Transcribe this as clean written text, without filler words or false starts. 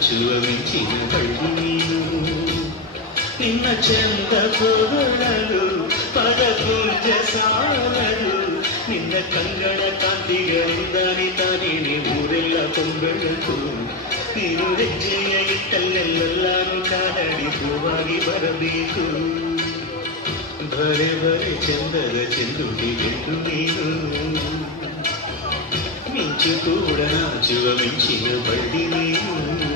ನಾಚುವ ಮಿಂಚಿನ ಬಳ್ಳಿ ನೀನು ನಿನ್ನ ಚಂದ ಕೊರಳಲು ಪದಪುಂಜ ಸಾಲಲು ನಿನ್ನ ಕಂಗಳ ಕಾಂತಿಗಳಿಂದ ತಾನೇನೆ ಊರೆಲ್ಲ ಕೊಂಬೆಳಕು ನೀನು ಹೆಜ್ಜೆಯ ಇಟ್ಟಲ್ಲೆಲ್ಲಾನು ಕಾಲಡಿ ಹೂವಾಗಿ ಬರಬೇಕು ಬರೆ ಬರೆ ಚಂದದ ಚೆಂದುಟಿ ಬಿಟ್ಟು ನೀನು ಮಿಂಚು ಕೂಡ ನಾಚುವ ಮಿಂಚಿನ ಬಳ್ಳಿ ನೀನು